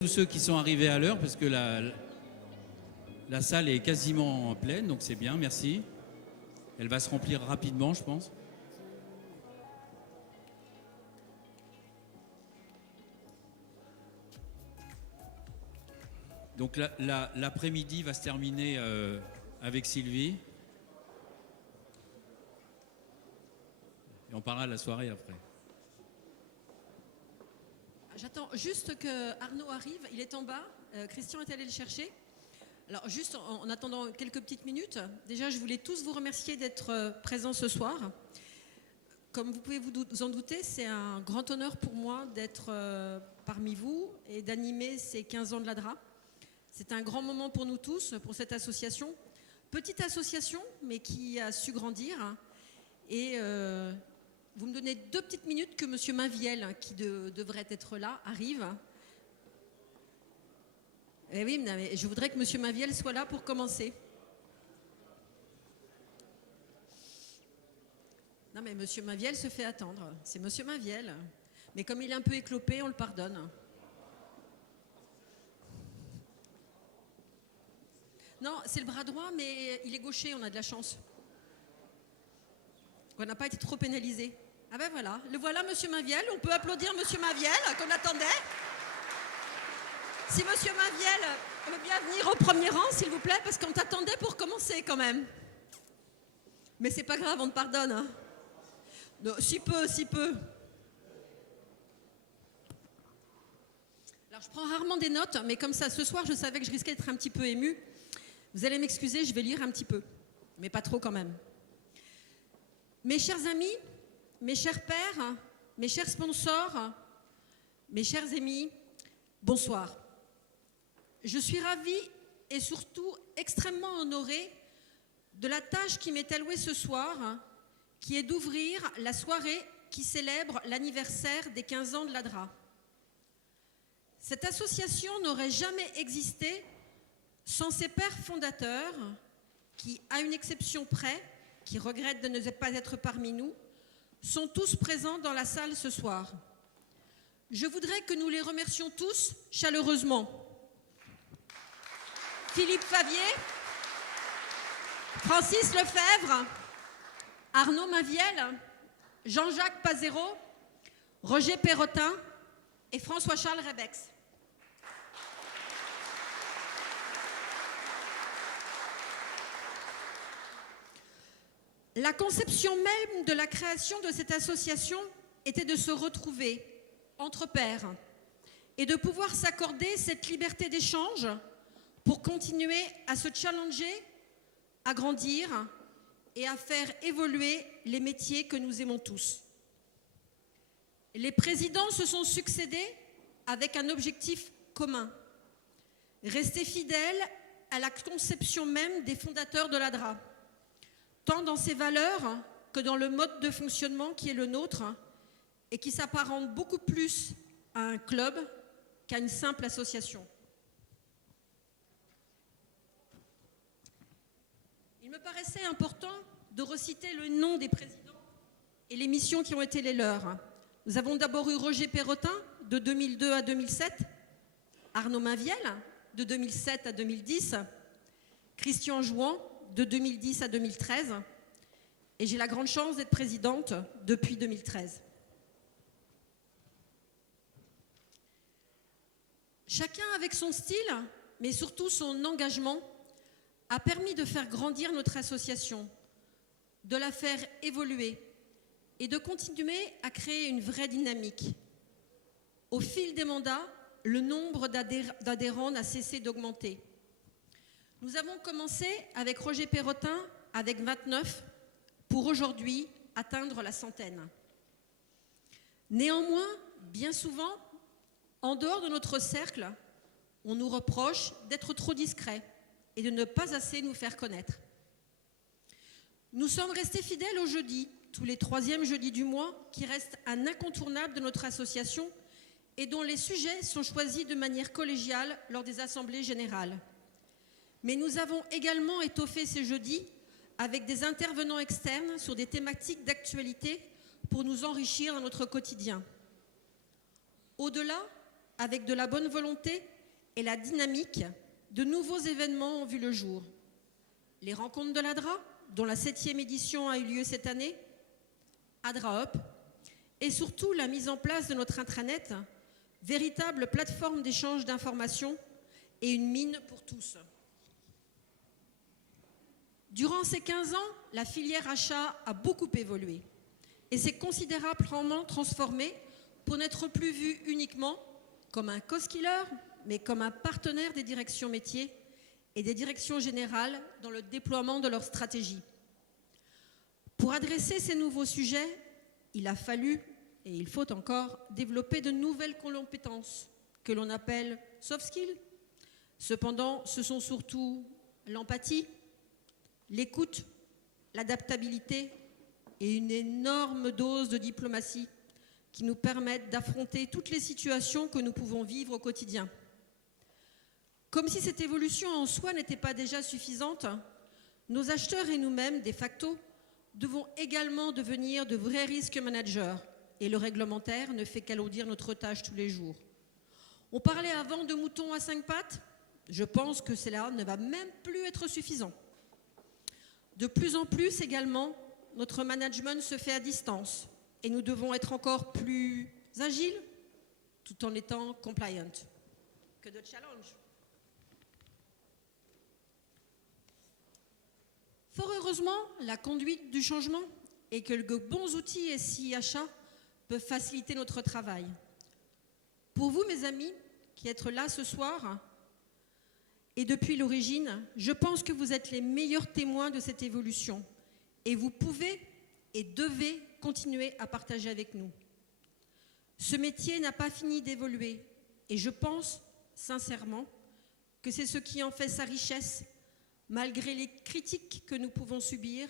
Tous ceux qui sont arrivés à l'heure, parce que la salle est quasiment pleine, donc c'est bien, merci. Elle va se remplir rapidement, je pense. Donc l'après-midi va se terminer avec Sylvie. Et on parlera de la soirée après. J'attends juste que Arnaud arrive. Il est en bas. Christian est allé le chercher. Alors, juste en attendant quelques petites minutes, déjà, je voulais tous vous remercier d'être présents ce soir. Comme vous pouvez vous en douter, c'est un grand honneur pour moi d'être parmi vous et d'animer ces 15 ans de l'ADRA. C'est un grand moment pour nous tous, pour cette association. Petite association, mais qui a su grandir. Et vous me donnez 2 petites minutes que M. Maviel, qui devrait être là, arrive. Eh oui, mais je voudrais que M. Maviel soit là pour commencer. Non, mais M. Maviel se fait attendre. C'est M. Maviel. Mais comme il est un peu éclopé, on le pardonne. Non, c'est le bras droit, mais il est gaucher, on a de la chance. On n'a pas été trop pénalisé. Ah ben voilà, le voilà Monsieur Maviel, on peut applaudir Monsieur Maviel qu'on attendait. Si Monsieur Maviel veut bien venir au premier rang, s'il vous plaît, parce qu'on t'attendait pour commencer quand même. Mais c'est pas grave, on te pardonne. Hein. Non, si peu, si peu. Alors je prends rarement des notes, mais comme ça, ce soir, je savais que je risquais d'être un petit peu émue. Vous allez m'excuser, je vais lire un petit peu, mais pas trop quand même. Mes chers amis, mes chers pères, mes chers sponsors, mes chers amis, bonsoir. Je suis ravie et surtout extrêmement honorée de la tâche qui m'est allouée ce soir, qui est d'ouvrir la soirée qui célèbre l'anniversaire des 15 ans de l'ADRA. Cette association n'aurait jamais existé sans ses pères fondateurs qui, à une exception près, qui regrettent de ne pas être parmi nous, sont tous présents dans la salle ce soir. Je voudrais que nous les remercions tous chaleureusement. Philippe Favier, Francis Lefebvre, Arnaud Maviel, Jean-Jacques Pazero, Roger Perrotin et François-Charles Rebex. La conception même de la création de cette association était de se retrouver entre pairs et de pouvoir s'accorder cette liberté d'échange pour continuer à se challenger, à grandir et à faire évoluer les métiers que nous aimons tous. Les présidents se sont succédés avec un objectif commun, rester fidèles à la conception même des fondateurs de l'ADRA, tant dans ses valeurs que dans le mode de fonctionnement qui est le nôtre et qui s'apparente beaucoup plus à un club qu'à une simple association. Il me paraissait important de reciter le nom des présidents et les missions qui ont été les leurs. Nous avons d'abord eu Roger Perrotin, de 2002 à 2007, Arnaud Maviel, de 2007 à 2010, Christian Jouan, de 2010 à 2013, et j'ai la grande chance d'être présidente depuis 2013. Chacun avec son style, mais surtout son engagement, a permis de faire grandir notre association, de la faire évoluer et de continuer à créer une vraie dynamique. Au fil des mandats, le nombre d'adhérents n'a cessé d'augmenter. Nous avons commencé avec Roger Perrotin avec 29 pour aujourd'hui atteindre la centaine. Néanmoins, bien souvent, en dehors de notre cercle, on nous reproche d'être trop discrets et de ne pas assez nous faire connaître. Nous sommes restés fidèles au jeudi, tous les 3e jeudis du mois, qui reste un incontournable de notre association et dont les sujets sont choisis de manière collégiale lors des assemblées générales. Mais nous avons également étoffé ces jeudis avec des intervenants externes sur des thématiques d'actualité pour nous enrichir dans notre quotidien. Au-delà, avec de la bonne volonté et la dynamique, de nouveaux événements ont vu le jour. Les rencontres de l'ADRA, dont la 7e édition a eu lieu cette année, ADRA Up, et surtout la mise en place de notre intranet, véritable plateforme d'échange d'informations et une mine pour tous. Durant ces 15 ans, la filière achat a beaucoup évolué et s'est considérablement transformée pour n'être plus vue uniquement comme un cost-killer, mais comme un partenaire des directions métiers et des directions générales dans le déploiement de leur stratégie. Pour adresser ces nouveaux sujets, il a fallu, et il faut encore, développer de nouvelles compétences que l'on appelle soft skills. Cependant, ce sont surtout l'empathie, l'écoute, l'adaptabilité et une énorme dose de diplomatie qui nous permettent d'affronter toutes les situations que nous pouvons vivre au quotidien. Comme si cette évolution en soi n'était pas déjà suffisante, nos acheteurs et nous-mêmes, de facto, devons également devenir de vrais risques managers. Et le réglementaire ne fait qu'alourdir notre tâche tous les jours. On parlait avant de moutons à 5 pattes. Je pense que cela ne va même plus être suffisant. De plus en plus également, notre management se fait à distance et nous devons être encore plus agiles tout en étant compliant. Que de challenge! Fort heureusement, la conduite du changement et quelques bons outils SI achat peuvent faciliter notre travail. Pour vous, mes amis, qui êtes là ce soir, et depuis l'origine, je pense que vous êtes les meilleurs témoins de cette évolution. Et vous pouvez et devez continuer à partager avec nous. Ce métier n'a pas fini d'évoluer. Et je pense, sincèrement, que c'est ce qui en fait sa richesse, malgré les critiques que nous pouvons subir,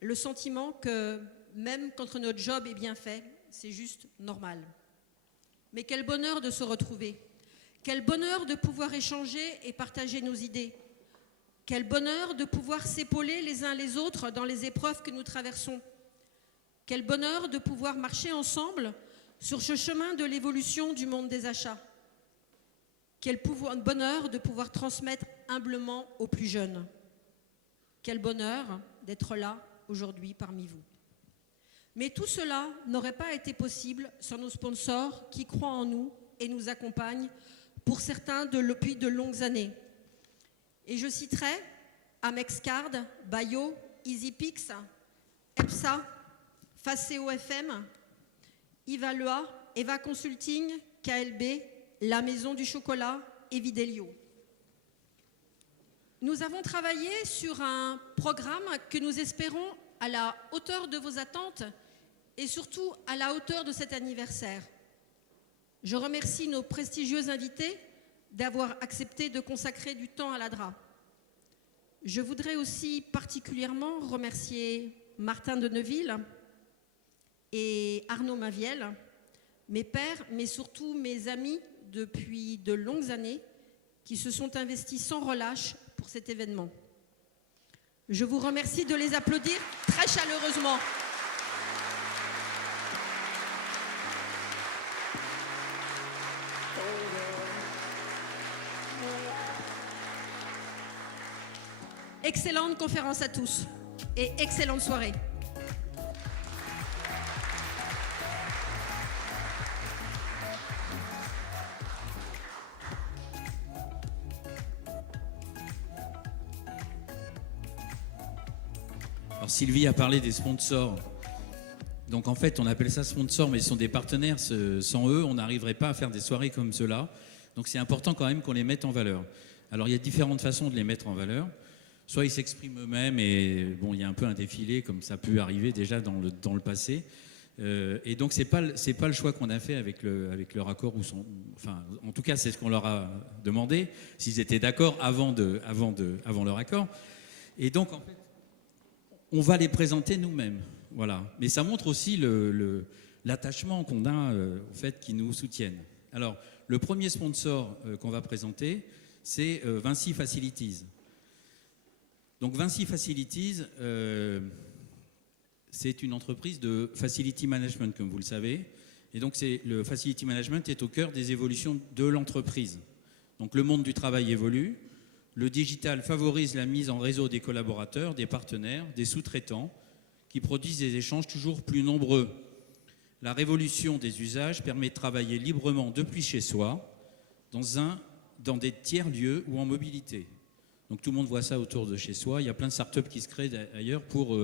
le sentiment que, même quand notre job est bien fait, c'est juste normal. Mais quel bonheur de se retrouver. Quel bonheur de pouvoir échanger et partager nos idées. Quel bonheur de pouvoir s'épauler les uns les autres dans les épreuves que nous traversons. Quel bonheur de pouvoir marcher ensemble sur ce chemin de l'évolution du monde des achats. Quel bonheur de pouvoir transmettre humblement aux plus jeunes. Quel bonheur d'être là aujourd'hui parmi vous. Mais tout cela n'aurait pas été possible sans nos sponsors qui croient en nous et nous accompagnent, pour certains depuis de longues années. Et je citerai Amexcard, Bayo, EasyPix, EPSA, Faceo FM, Ivalua, Eva Consulting, KLB, La Maison du Chocolat et Videlio. Nous avons travaillé sur un programme que nous espérons à la hauteur de vos attentes et surtout à la hauteur de cet anniversaire. Je remercie nos prestigieux invités d'avoir accepté de consacrer du temps à l'ADRA. Je voudrais aussi particulièrement remercier Martin de Neuville et Arnaud Maviel, mes pairs, mais surtout mes amis depuis de longues années, qui se sont investis sans relâche pour cet événement. Je vous remercie de les applaudir très chaleureusement. Excellente conférence à tous et excellente soirée. Alors Sylvie a parlé des sponsors. Donc en fait, on appelle ça sponsors, mais ce sont des partenaires. Sans eux, on n'arriverait pas à faire des soirées comme cela. Donc c'est important quand même qu'on les mette en valeur. Alors il y a différentes façons de les mettre en valeur. Soit ils s'expriment eux-mêmes et bon, il y a un peu un défilé comme ça a pu arriver déjà dans le passé. Et donc c'est pas le choix qu'on a fait avec leur accord enfin en tout cas c'est ce qu'on leur a demandé s'ils étaient d'accord avant leur accord. Et donc en fait on va les présenter nous-mêmes, voilà. Mais ça montre aussi l'attachement qu'on a au fait qu'ils nous soutiennent. Alors le premier sponsor qu'on va présenter, c'est Vinci Facilities. Donc Vinci Facilities, c'est une entreprise de facility management, comme vous le savez. Et donc le facility management est au cœur des évolutions de l'entreprise. Donc le monde du travail évolue, le digital favorise la mise en réseau des collaborateurs, des partenaires, des sous-traitants, qui produisent des échanges toujours plus nombreux. La révolution des usages permet de travailler librement depuis chez soi, dans des tiers-lieux ou en mobilité. Donc tout le monde voit ça autour de chez soi. Il y a plein de startups qui se créent d'ailleurs pour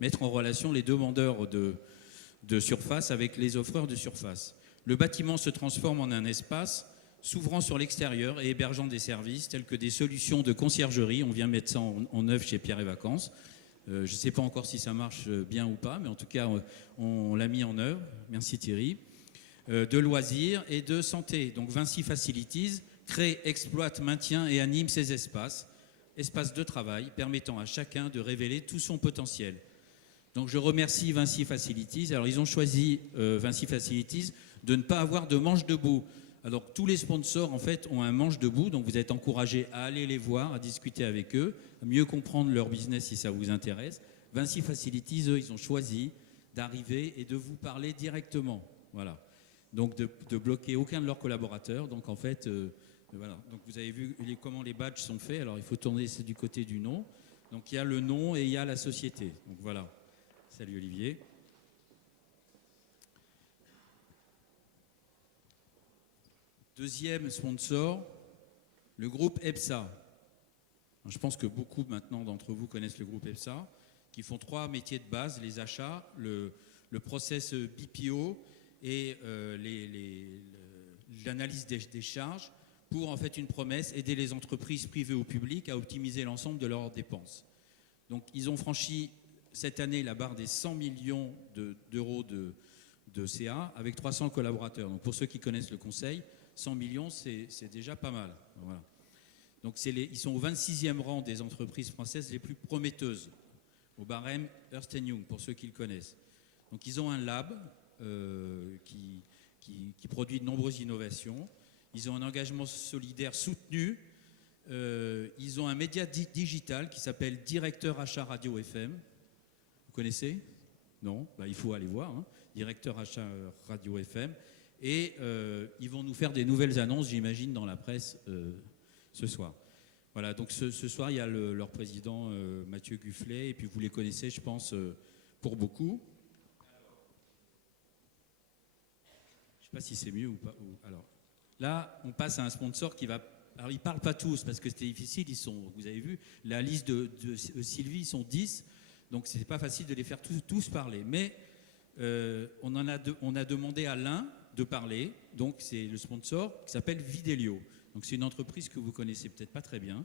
mettre en relation les demandeurs de surface avec les offreurs de surface. Le bâtiment se transforme en un espace s'ouvrant sur l'extérieur et hébergeant des services tels que des solutions de conciergerie. On vient mettre ça en œuvre chez Pierre et Vacances. Je ne sais pas encore si ça marche bien ou pas, mais en tout cas, on l'a mis en œuvre. Merci Thierry. De loisirs et de santé. Donc Vinci Facilities crée, exploite, maintient et anime ces espaces de travail permettant à chacun de révéler tout son potentiel. Donc je remercie Vinci Facilities. Alors ils ont choisi Vinci Facilities de ne pas avoir de manche debout. Alors tous les sponsors en fait ont un manche debout, donc vous êtes encouragés à aller les voir, à discuter avec eux, à mieux comprendre leur business si ça vous intéresse. Vinci Facilities, eux, ils ont choisi d'arriver et de vous parler directement. Voilà. Donc de bloquer aucun de leurs collaborateurs. Donc en fait, voilà. Donc vous avez vu comment les badges sont faits. Alors il faut tourner, c'est du côté du nom. Donc il y a le nom et il y a la société. Donc voilà. Salut Olivier. Deuxième sponsor, le groupe EPSA. Je pense que beaucoup maintenant d'entre vous connaissent le groupe EPSA, qui font 3 métiers de base, les achats, le process BPO et l'analyse des charges, pour en fait une promesse, aider les entreprises privées ou publiques à optimiser l'ensemble de leurs dépenses. Donc ils ont franchi cette année la barre des 100 millions d'euros de CA avec 300 collaborateurs. Donc pour ceux qui connaissent le conseil, 100 millions, c'est déjà pas mal. Voilà. Donc ils sont au 26e rang des entreprises françaises les plus prometteuses, au barème Ernst & Young, pour ceux qui le connaissent. Donc ils ont un lab qui produit de nombreuses innovations. Ils ont un engagement solidaire soutenu. Ils ont un média digital qui s'appelle Directeur Achat Radio FM. Vous connaissez? Non? Il faut aller voir. Hein. Directeur Achat Radio FM. Et ils vont nous faire des nouvelles annonces, j'imagine, dans la presse ce soir. Voilà, donc ce soir, il y a leur président Mathieu Gufflet, et puis vous les connaissez, je pense, pour beaucoup. Je ne sais pas si c'est mieux ou pas. Alors, là, on passe à un sponsor qui va... Alors, ils ne parlent pas tous, parce que c'était difficile, vous avez vu, la liste de Sylvie, ils sont 10, donc ce n'est pas facile de les faire tous parler. Mais on a demandé à l'un de parler, donc c'est le sponsor qui s'appelle Videlio. Donc c'est une entreprise que vous connaissez peut-être pas très bien.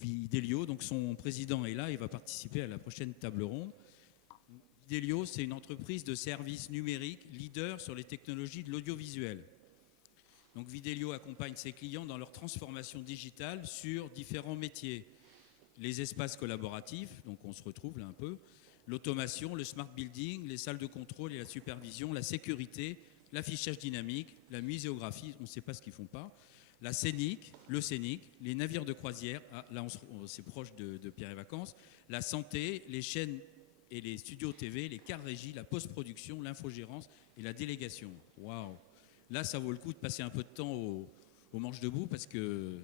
Videlio, donc son président est là, il va participer à la prochaine table ronde. Videlio, c'est une entreprise de services numériques leader sur les technologies de l'audiovisuel. Donc Videlio accompagne ses clients dans leur transformation digitale sur différents métiers. Les espaces collaboratifs, donc on se retrouve là un peu, l'automation, le smart building, les salles de contrôle et la supervision, la sécurité, l'affichage dynamique, la muséographie, on ne sait pas ce qu'ils font pas, la scénique, le scénique, les navires de croisière, là c'est proche de Pierre et Vacances, la santé, les chaînes et les studios TV, les cars régies, la post-production, l'infogérance et la délégation. Waouh! Là, ça vaut le coup de passer un peu de temps au manche debout parce que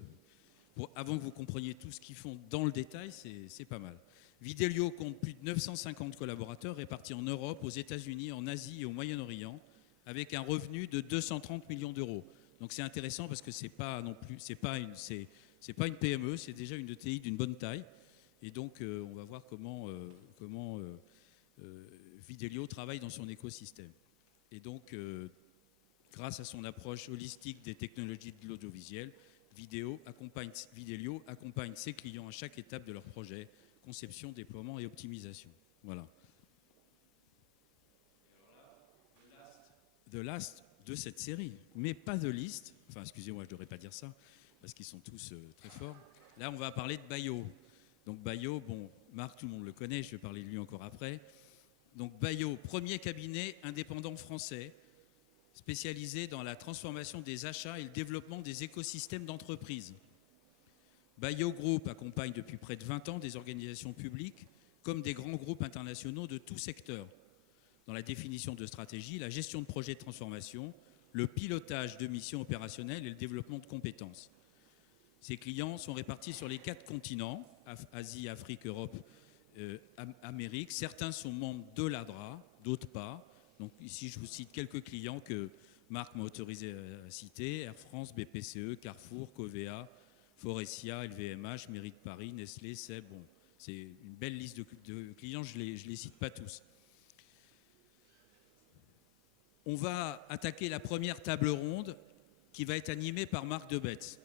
avant que vous compreniez tout ce qu'ils font dans le détail, c'est pas mal. Videlio compte plus de 950 collaborateurs répartis en Europe, aux États-Unis, en Asie et au Moyen-Orient, avec un revenu de 230 millions d'euros. Donc c'est intéressant parce que c'est pas une PME, c'est déjà une ETI d'une bonne taille. Et donc on va voir comment Videlio travaille dans son écosystème. Et donc grâce à son approche holistique des technologies de l'audiovisuel, Videlio accompagne ses clients à chaque étape de leur projet, conception, déploiement et optimisation. Voilà. The Last de cette série, mais pas The List. Enfin, excusez-moi, je ne devrais pas dire ça, parce qu'ils sont tous très forts. Là, on va parler de Bayo. Donc Bayo, bon, Marc, tout le monde le connaît, je vais parler de lui encore après. Donc Bayo, premier cabinet indépendant français, spécialisé dans la transformation des achats et le développement des écosystèmes d'entreprises. Bayo Group accompagne depuis près de 20 ans des organisations publiques comme des grands groupes internationaux de tout secteur. dans la définition de stratégie, la gestion de projets de transformation, le pilotage de missions opérationnelles et le développement de compétences. Ces clients sont répartis sur les 4 continents, Asie, Afrique, Europe, Amérique. Certains sont membres de l'ADRA, d'autres pas. Donc ici, je vous cite quelques clients que Marc m'a autorisé à citer: Air France, BPCE, Carrefour, Covea, Forestia, LVMH, Mairie de Paris, Nestlé, Seb. Bon, c'est une belle liste de clients, je les cite pas tous. On va attaquer la première table ronde qui va être animée par Marc Debetz.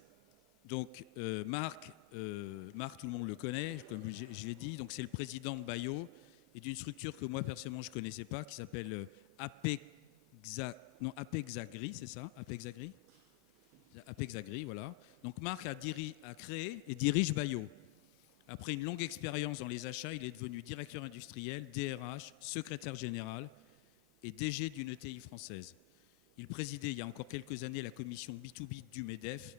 Donc Marc, tout le monde le connaît, comme je l'ai dit. Donc c'est le président de Bayo et d'une structure que moi personnellement je ne connaissais pas, qui s'appelle Apexagri, c'est ça? Apexagri, voilà. Donc Marc a créé et dirige Bayo. Après une longue expérience dans les achats, il est devenu directeur industriel, DRH, secrétaire général et DG d'une ETI française. Il présidait il y a encore quelques années la commission B2B du MEDEF,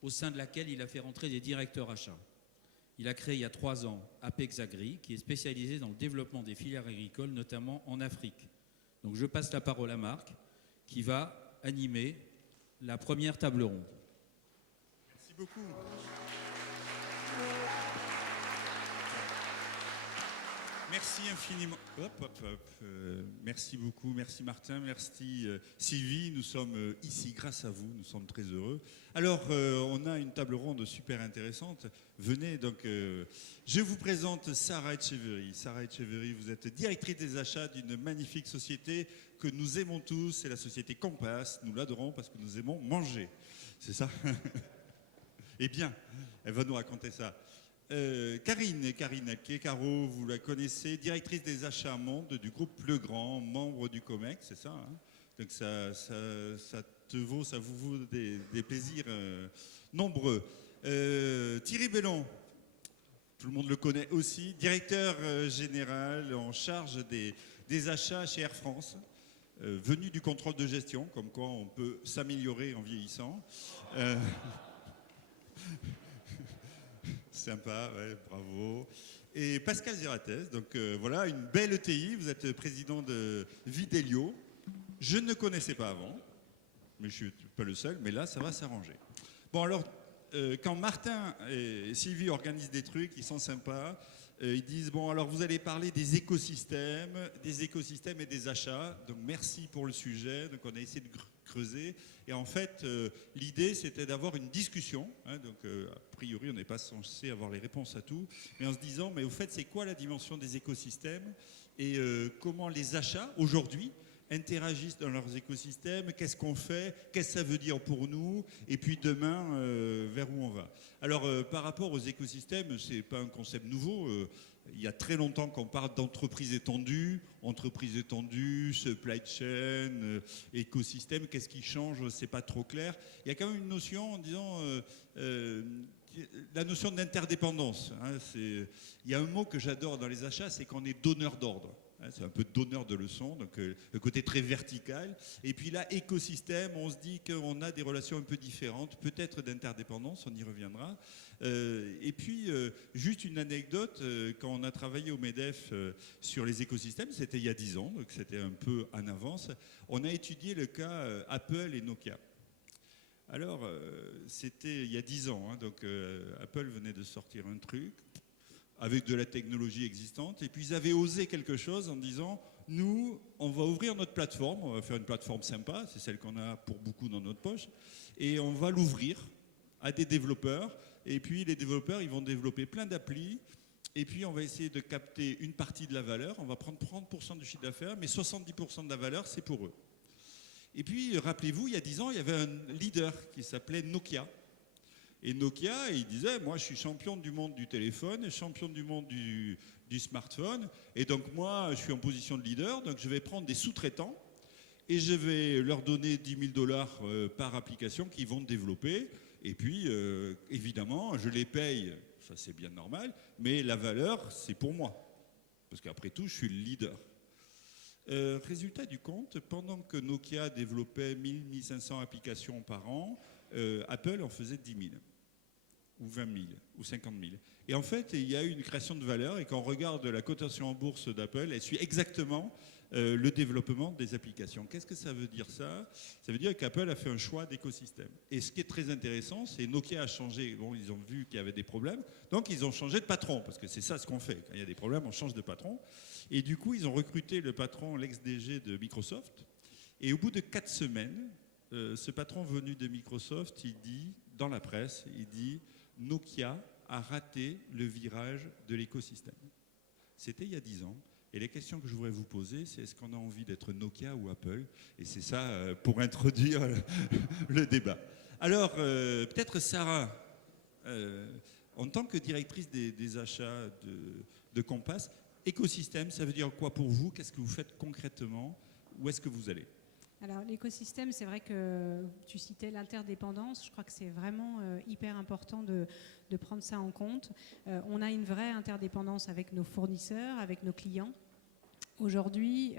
au sein de laquelle il a fait rentrer des directeurs achats. Il a créé il y a 3 ans Apexagri, qui est spécialisé dans le développement des filières agricoles, notamment en Afrique. Donc je passe la parole à Marc, qui va animer la première table ronde. Merci beaucoup. Merci infiniment. Merci beaucoup, merci Martin, merci Sylvie. Nous sommes ici grâce à vous, nous sommes très heureux. Alors, on a une table ronde super intéressante. Venez, donc, je vous présente Sarah Etcheverry. Sarah Etcheverry, vous êtes directrice des achats d'une magnifique société que nous aimons tous, c'est la société Compass. Nous l'adorons parce que nous aimons manger. C'est ça? Eh bien, elle va nous raconter ça. Karine Caro, vous la connaissez, directrice des achats Monde du groupe Legrand, membre du COMEX, c'est ça, hein? Donc ça vous vaut des plaisirs nombreux. Thierry Bellon, tout le monde le connaît aussi, directeur général en charge des achats chez Air France, venu du contrôle de gestion, comme quoi on peut s'améliorer en vieillissant. Sympa, ouais, bravo. Et Pascal Zerates, donc voilà, une belle ETI, vous êtes président de Videlio. Je ne connaissais pas avant, mais je ne suis pas le seul, mais là, ça va s'arranger. Bon, alors, quand Martin et Sylvie organisent des trucs, ils sont sympas, ils disent, bon, alors vous allez parler des écosystèmes et des achats, donc merci pour le sujet, donc on a essayé de creuser. Et en fait, l'idée, c'était d'avoir une discussion. Hein, donc, a priori, on n'est pas censé avoir les réponses à tout. Mais en se disant, mais au fait, c'est quoi la dimension des écosystèmes? Et comment les achats, aujourd'hui, interagissent dans leurs écosystèmes? Qu'est-ce qu'on fait? Qu'est-ce que ça veut dire pour nous? Et puis demain, vers où on va? Alors, par rapport aux écosystèmes, ce n'est pas un concept nouveau. Il y a très longtemps qu'on parle d'entreprise étendue, supply chain, écosystème, qu'est-ce qui change, c'est pas trop clair. Il y a quand même une notion en disant la notion d'interdépendance. Hein, il y a un mot que j'adore dans les achats, c'est qu'on est donneur d'ordre. C'est un peu donneur de leçons, donc le côté très vertical. Et puis là, écosystème, on se dit qu'on a des relations un peu différentes, peut-être d'interdépendance, on y reviendra. Et puis, juste une anecdote, quand on a travaillé au MEDEF sur les écosystèmes, c'était il y a 10 ans, donc c'était un peu en avance, on a étudié le cas Apple et Nokia. Alors, c'était il y a 10 ans, hein, donc Apple venait de sortir un truc avec de la technologie existante, et puis ils avaient osé quelque chose en disant, nous, on va ouvrir notre plateforme, on va faire une plateforme sympa, c'est celle qu'on a pour beaucoup dans notre poche, et on va l'ouvrir à des développeurs, et puis les développeurs, ils vont développer plein d'applis, et puis on va essayer de capter une partie de la valeur, on va prendre 30% du chiffre d'affaires, mais 70% de la valeur, c'est pour eux. Et puis, rappelez-vous, il y a 10 ans, il y avait un leader qui s'appelait Nokia. Et Nokia, il disait, moi je suis champion du monde du téléphone, champion du monde du smartphone, et donc moi je suis en position de leader, donc je vais prendre des sous-traitants et je vais leur donner 10 000 $ par application qu'ils vont développer, et puis évidemment je les paye, ça c'est bien normal, mais la valeur c'est pour moi, parce qu'après tout je suis le leader. Résultat du compte, pendant que Nokia développait 1000-1500 applications par an, Apple en faisait 10 000. ou 20 000 ou 50 000. Et en fait, il y a eu une création de valeur et quand on regarde la cotation en bourse d'Apple, elle suit exactement le développement des applications. Qu'est-ce que ça veut dire ça? Ça veut dire qu'Apple a fait un choix d'écosystème. Et ce qui est très intéressant, c'est Nokia a changé. Bon, ils ont vu qu'il y avait des problèmes, donc ils ont changé de patron, parce que c'est ça ce qu'on fait. Quand il y a des problèmes, on change de patron. Et du coup, ils ont recruté le patron, l'ex-DG de Microsoft. Et au bout de 4 semaines, ce patron venu de Microsoft, il dit, dans la presse, il dit « Nokia a raté le virage de l'écosystème ». C'était il y a 10 ans. Et les questions que je voudrais vous poser, c'est est-ce qu'on a envie d'être Nokia ou Apple? Et c'est ça pour introduire le débat. Alors, peut-être Sarah, en tant que directrice des achats de Compass, écosystème, ça veut dire quoi pour vous? Qu'est-ce que vous faites concrètement? Où est-ce que vous allez? Alors l'écosystème, c'est vrai que tu citais l'interdépendance, je crois que c'est vraiment hyper important de prendre ça en compte. On a une vraie interdépendance avec nos fournisseurs, avec nos clients. Aujourd'hui,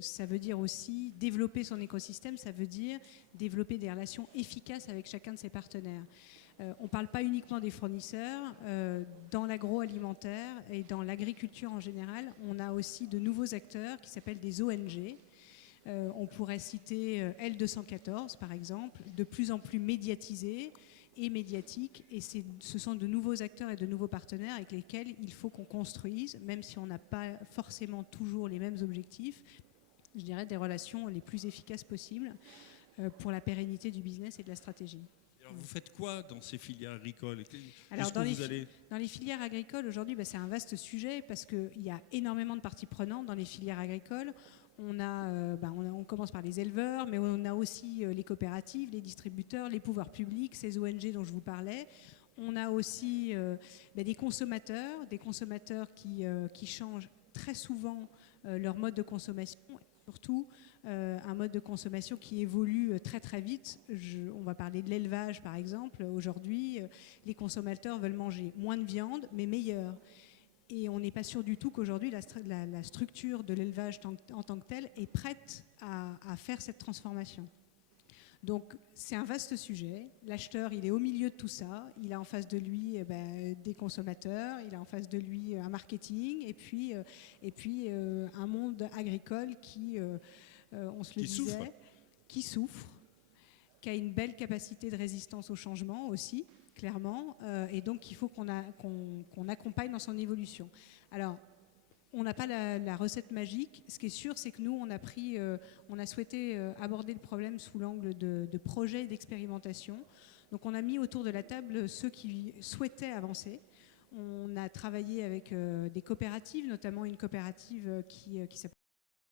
ça veut dire aussi développer son écosystème, ça veut dire développer des relations efficaces avec chacun de ses partenaires. On ne parle pas uniquement des fournisseurs. Dans l'agroalimentaire et dans l'agriculture en général, on a aussi de nouveaux acteurs qui s'appellent des ONG. On pourrait citer L214 par exemple, de plus en plus médiatisés et médiatiques, et ce sont de nouveaux acteurs et de nouveaux partenaires avec lesquels il faut qu'on construise, même si on n'a pas forcément toujours les mêmes objectifs, je dirais des relations les plus efficaces possibles pour la pérennité du business et de la stratégie. Alors vous faites quoi dans ces filières agricoles? Alors dans les filières agricoles aujourd'hui, c'est un vaste sujet parce qu'il y a énormément de parties prenantes dans les filières agricoles. On commence par les éleveurs, mais on a aussi les coopératives, les distributeurs, les pouvoirs publics, ces ONG dont je vous parlais. On a aussi des consommateurs qui changent très souvent leur mode de consommation, et surtout un mode de consommation qui évolue très très vite. On va parler de l'élevage par exemple. Aujourd'hui, les consommateurs veulent manger moins de viande, mais meilleure. Et on n'est pas sûr du tout qu'aujourd'hui, la structure de l'élevage en tant que telle est prête à faire cette transformation. Donc, c'est un vaste sujet. L'acheteur, il est au milieu de tout ça. Il a en face de lui des consommateurs, il a en face de lui un marketing, et puis un monde agricole qui, on se le disait, qui souffre, qui a une belle capacité de résistance au changement aussi, clairement, et donc il faut qu'on accompagne dans son évolution. Alors, on n'a pas la recette magique. Ce qui est sûr, c'est que nous, on a souhaité aborder le problème sous l'angle de projets et d'expérimentation. Donc on a mis autour de la table ceux qui souhaitaient avancer. On a travaillé avec des coopératives, notamment une coopérative qui s'appelle